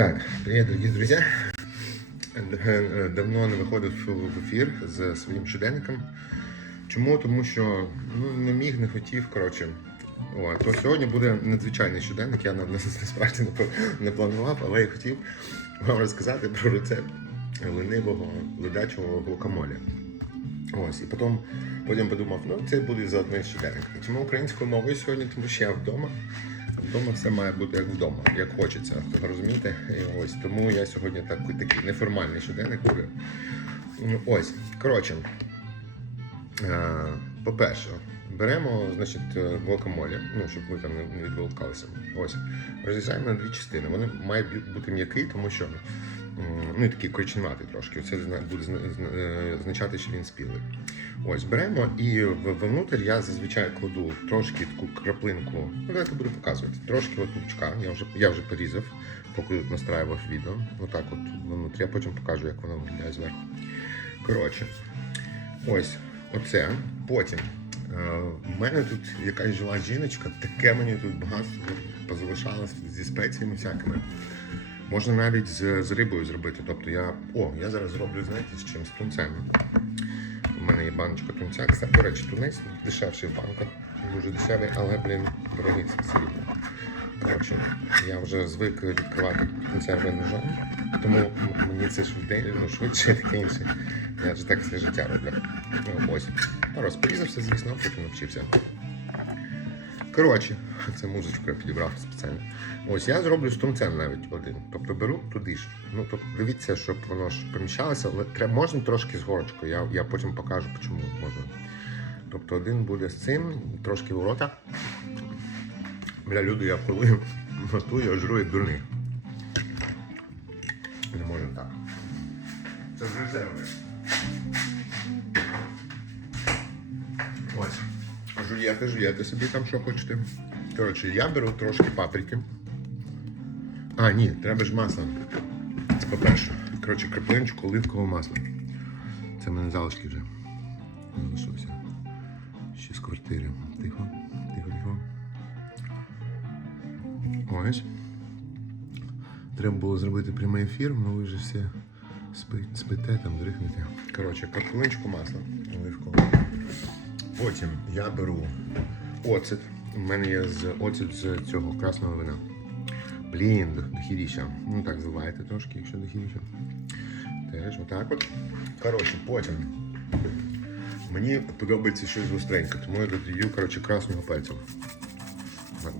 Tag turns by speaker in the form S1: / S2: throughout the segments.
S1: Так, привіт, дорогі друзі. Е, Давно не виходив в ефір з своїм щоденником. Чому? Тому що ну, не міг, не хотів. Коротше. О, то сьогодні буде надзвичайний щоденник. Я на- на- насправді не, планував, але я хотів вам розказати про рецепт ленивого ледачого гуакамолі. Ось, і потім, потім подумав, ну це буде заодно і щоденник. Чому українською мовою сьогодні? Тому що я вдома. Вдома все має бути як вдома, як хочеться. Розумієте? І ось тому я сьогодні так, такий неформальний щоденник буде. Ну, Ось, коротше. Е, По-перше, беремо, значить, е, гуакамолі, ну, щоб ми там не- відволкалися. Ось. Розрізаємо на дві частини. Вони мають бути м'які, тому що ну, і такий коричневатий трошки. Це буде е, означати, що він спілий. Ось беремо і вовнутрь я зазвичай кладу трошки таку краплинку. Ну, давайте буду показувати. Трошки от лучка. Я вже я вже порізав, поки настраював відео. Отак от вовнутрь. Я потім покажу, як воно виглядає зверху. Коротше, ось оце. Потім. е, В мене тут якась жила жіночка, таке мені тут багатство позалишалось зі спеціями всякими. Можна навіть з, з рибою зробити. Тобто я. О, я зараз зроблю, знаєте, з чим? З тунцем. У мене є баночка тунця. Кстати, до речі, тунець дешевший в банках. Дуже дешевий, але, блін, дорогий все. Коротше, я вже звик відкривати консерви ножом, тому мені це швидше, ну, швидше таке інше. Я вже так все життя роблю. Ось. Розпорізався, звісно, потім навчився. Коротше, це музичку я підібрав спеціально. Ось я зроблю з тунцем навіть один. Тобто беру туди ж. Ну тобто дивіться, щоб воно ж поміщалося, але треба можна трошки з горочкою. Я, я потім покажу, чому можна. Тобто один буде з цим, трошки в рота. Бля, люди, я коли готую, я жру як дурний. Не можна так. Це з резерви. Жуєте, жуєте собі там, що хочете. Коротше, я беру трошки паприки. А, ні, треба ж масло. Це по-перше. Коротше, краплиночку оливкового масла. Це в мене залишки вже. Залишився. Ще з квартири. Тихо, тихо, тихо. Ось. Треба було зробити прямий ефір, але ви вже спи- спите, там дрихнете. Коротше, краплиночку масла оливкового. Потім я беру оцет. У мене є з оцет з цього красного вина. Блін, до- дохіріща. Ну так зливаєте трошки, якщо дохіріща. Теж отак от. Коротше, потім. Мені подобається щось гостреньке, тому я додаю коротше, красного перцю.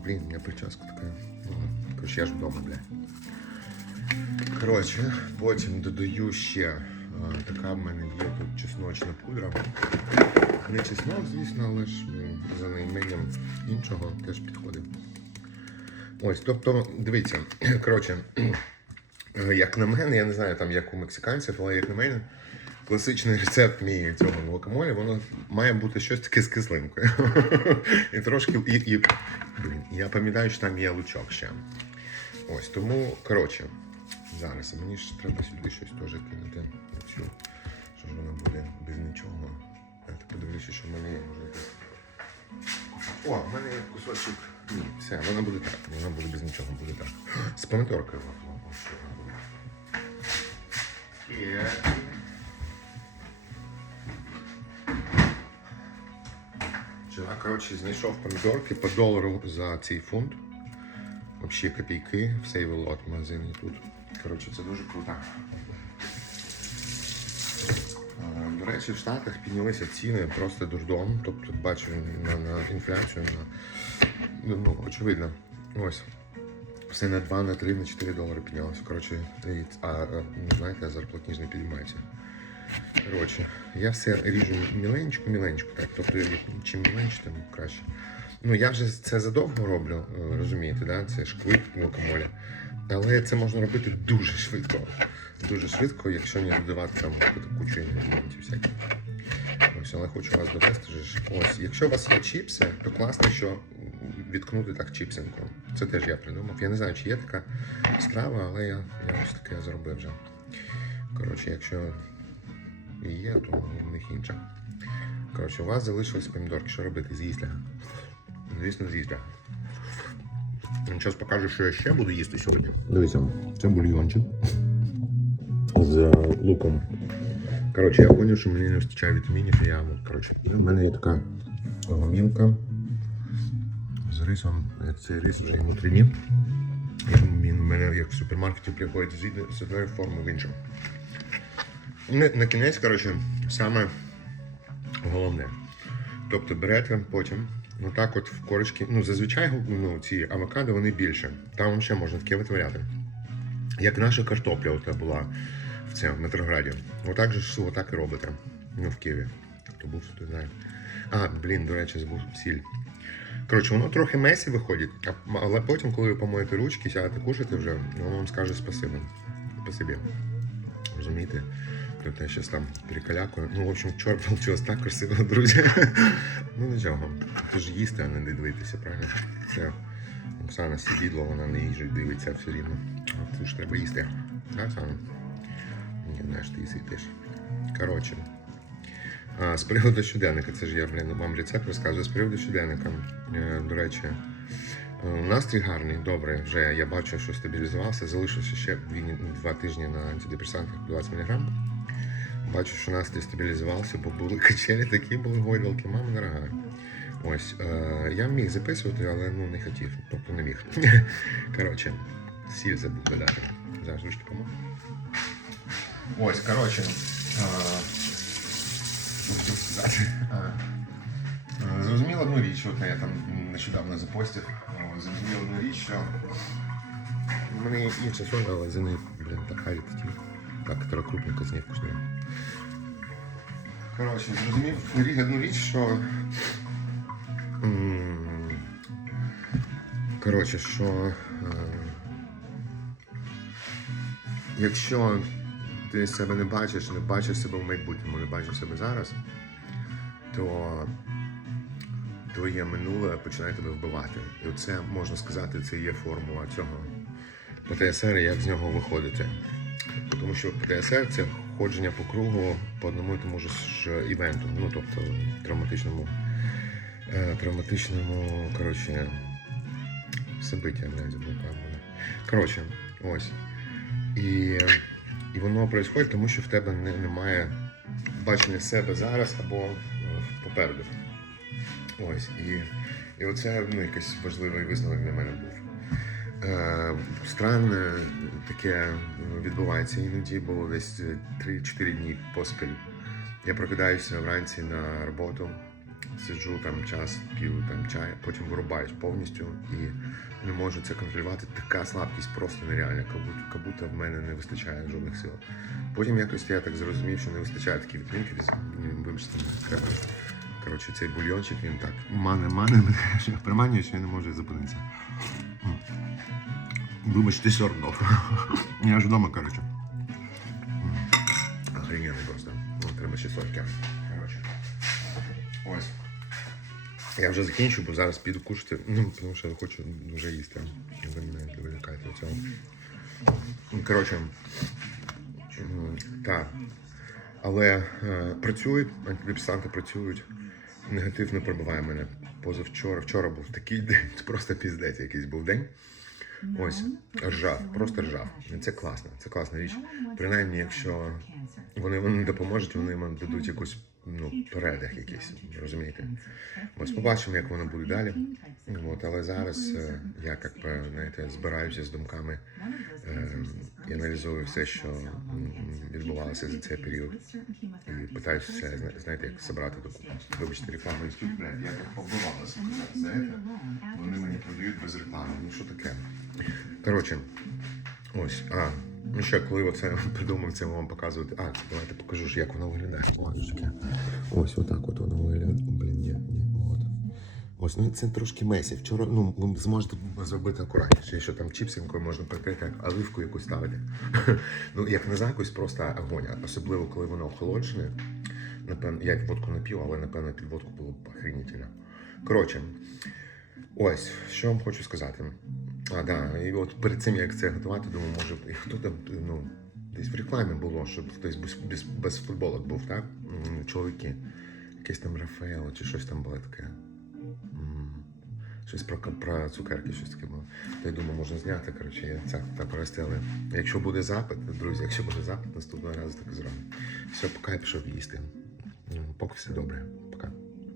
S1: Блін, у мене прическа така. Ну. Коротше, я ж вдома, бля. Коротше, потім додаю ще. Така в мене є тут чесночна пудра. Не чеснок, звісно, але ж блін, за найменням іншого теж підходить. Ось, тобто, дивіться, коротше, як на мене, я не знаю там як у мексиканців, але як на мене, класичний рецепт мій цього гуакамолі, воно має бути щось таке з кислинкою. І трошки. І, і, блін, я пам'ятаю, що там є лучок ще. Ось, тому, коротше, зараз мені ж треба сюди щось теж кинути. Оцю, що ж воно буде без нічого. Я подивлюся, що в мене є, може. О, в мене є кусочок. Ні, все, вона буде так. Вона буде без нічого, буде так. З що вона буде. Вчора, коротше, знайшов помідорки по долару за цей фунт. Взагалі копійки в Lot магазині тут. Коротше, це дуже круто. Е, До речі, в Штатах піднялися ціни просто дурдом. Тобто бачу на, на інфляцію, на, ну, очевидно. Ось. Все на 2, на 3, на 4 долари піднялося. Коротше, а, а, ну, знаєте, зарплатні ж не підіймаються. Коротше, я все ріжу міленько, так. Тобто, чим міленьше, тим краще. Ну, я вже це задовго роблю, е, розумієте, да? це ж квит. Але це можна робити дуже швидко. Дуже швидко, якщо не додавати там кучу інгредієнтів всяких. Ось, але хочу вас довести. Ось, якщо у вас є чіпси, то класно, що відкнути так чіпсинку. Це теж я придумав. Я не знаю, чи є така страва, але я, я ось таке зробив вже. Коротше, якщо є, то в них інша. Коротше, у вас залишились помідорки. Що робити? З'їсти. Звісно, з'їсти. Зараз покажу, що я ще буду їсти сьогодні. Дивіться, це бульйончик з луком. Коротше, я зрозумів, що мені не вистачає вітамінів, і я, от, коротше, в мене є така мілка з рисом. Цей рис вже три. Він в мене як в супермаркеті приходить з одної форми в іншу. На, на кінець, коротше, саме головне. Тобто берете потім, ну так от в корочки, ну зазвичай ну, ці авокадо вони більше. Там ще можна таке витворяти. Як наша картопля ота була в цьому в Метрограді. Отак же ж отак і робите. Ну, в Києві. Хто був, хто знає. А, блін, до речі, забув сіль. Коротше, воно трохи месі виходить, але потім, коли ви помоєте ручки, сядете кушати вже, воно вам скаже спасибо. Спасибі. Розумієте? Я щось там перекалякую. Ну, в общем, чорт получилось так красиво, друзі. ну нічого. Ти ж їсти, а не дивитися, правильно? Це Оксана сидідло, вона не їжить, дивиться все рівно. Це ж треба їсти. Так, Оксана? Ні, знаєш, ти їси теж. Коротше. А, з приводу щоденника, це ж я блін, вам рецепт розказую. З приводу щоденника, е, до речі, е, настрій гарний, добре. Вже я бачу, що стабілізувався. Залишився ще дві, ні- два тижні на антидепресантах 20 мг. Бачу, що настрій стабілізувався, бо були качелі, такі були гойдалки, мама дорога. Ось, е, я міг записувати, але ну, не хотів, тобто не міг. Коротше, сіль забув додати. Зараз ручки помогу. Ось, коротше. Е. Е, е, одну річ, от я там нещодавно запостив. О, Зрозумів одну річ, що у мене інша сода, але за неї, блін, так харить хотів. Так, трокрупника з неї вкусніше. Коротше, зрозумів річ одну річ, що. Коротше, що. е, Якщо ти себе не бачиш, не бачиш себе в майбутньому, не бачиш себе зараз, то твоє минуле починає тебе вбивати. І оце можна сказати, це є формула цього ПТСР, як з нього виходити. Тому що ПТСР це ходження по кругу по одному і тому ж івенту, ну тобто травматичному, е, травматичному, коротше, собиття, навіть забув. Коротше, ось. І, і воно відбувається, тому що в тебе не, немає бачення себе зараз або е, попереду. Ось. І, і оце ну, якийсь важливий висновок для мене був. Е, странне таке відбувається іноді, було десь 3-4 дні поспіль. Я прокидаюся вранці на роботу, сиджу там час, п'ю там чай, потім вирубаюсь повністю і не можу це контролювати. Така слабкість просто нереальна, як будто, в мене не вистачає жодних сил. Потім якось я так зрозумів, що не вистачає такі вітамінки. віз- м, Вибачте, треба. Коротше, цей бульйончик він так мане, мане мене, приманюю, що я не можу зупинитися. Вибачте, все одно. Я ж вдома, коротше. М. Охрененно просто. Ну, треба ще сотки. Коротше. Ось. Я вже закінчу, бо зараз піду кушати. Ну, тому що я хочу вже їсти. Ви мене відволікаєте від цього. Ну, Коротше. Так. Але е, працюють, антидепресанти працюють. Негатив не пробиває мене. Позавчора, вчора був такий день, просто піздець якийсь був день. Ось, ржав, просто ржав. Це класно, це класна річ. Принаймні, якщо вони вони допоможуть, вони вам дадуть якусь ну, передих якийсь, розумієте? Ось побачимо, як воно буде далі. От, але зараз е, я як знаєте, збираюся з думками е, і аналізую все, що відбувалося за цей період. І питаюся все, знаєте, як зібрати докупи. Вибачте, інститут, я так побивалася. Знаєте, вони мені продають реклами. Ну що таке? Коротше, ось, а, ну ще коли оце придумав це вам показувати. А, давайте покажу як воно виглядає. Ось. Отак от воно виглядає. Блін, ні, ні, от. Ось, ну це трошки месі. Вчора, ну, ви зможете зробити акуратніше, що там чіпсинкою можна прикрити, а оливку якусь ставити. ну, як на закусь, просто огонь. Особливо, коли воно охолоджене. Напевно, я водку п'ю, але напевно під водку було б охренительно. Коротше, ось, що вам хочу сказати. А, да, і от перед цим як це готувати, думаю, може, і хто там, ну, десь в рекламі було, щоб хтось без, без, без футболок був, так? Чоловіки. Якесь там Рафаело чи щось там було таке. Щось про, про цукерки, щось таке було. То я думаю, можна зняти, коротше, я це так провести, якщо буде запит, друзі, якщо буде запит, наступного разу так і зробимо. Все, поки я пішов їсти. Ну, Поки все добре.